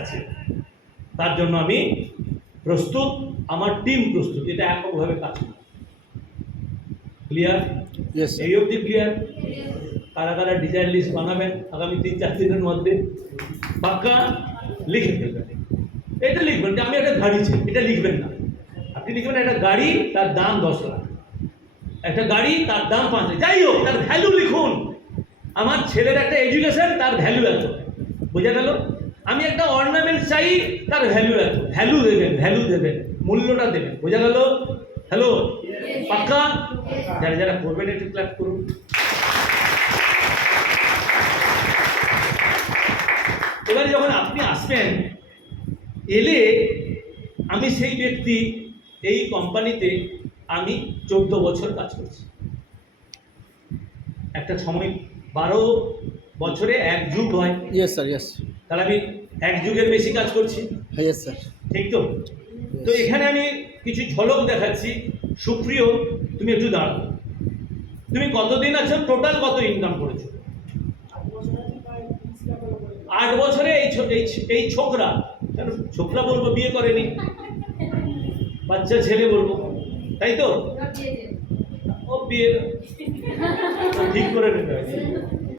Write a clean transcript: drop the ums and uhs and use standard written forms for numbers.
চাচ্ছি, তার জন্য আমি প্রস্তুত, আমার টিম প্রস্তুত। এটা এককভাবে কাজ করে। ক্লিয়ার? এই অবধি ক্লিয়ার? কারা কারা ডিজাইন লিস্ট বানাবেন আগামী 3-4 দিনের মধ্যে? পাক্কা লিখে ফেলবেন। এটা লিখবেন যে আমি একটা গাড়ি চাই, এটা লিখবেন না। আপনি লিখবেন একটা গাড়ি, তার দাম 10 লাখ, একটা গাড়ি তার দাম 5 লাখ, যাই হোক তার ভ্যালু লিখুন। আমার ছেলের একটা এডুকেশন, তার ভ্যালু এত, বোঝা গেল? আমি একটা অর্নামেন্ট চাই, তার ভ্যালু এত। ভ্যালু দেবেন, ভ্যালু দেবেন, মূল্যটা দেবেন, বোঝা গেল? হ্যালো, পাক্কা? যারা যারা করবেন একটু ক্লাস করুন। এবারে যখন আপনি আসবেন, এলে আমি সেই ব্যক্তি, এই কোম্পানিতে আমি 14 বছর কাজ করছি। একটা সময় 12 বছরে 1 যুগ হয়। Yes sir, yes. তাহলে আমি 1 যুগের বেশি কাজ করছি। হ্যাঁ, ইয়েস স্যার। ঠিক তো? তো এখানে আমি কিছু ঝলক দেখাচ্ছি। সুপ্রিয়, তুমি একটু দাঁড়াও। তুমি কতদিন আছো, টোটাল কত ইনকাম করেছো? 8 বছরে এই ছোকরা, কেন ছোকরা বলবো, বিয়ে করেনি, বাচ্চা ছেলে বলবো, তাই তো? ও বিয়ে ঠিক করে নিতে হয়।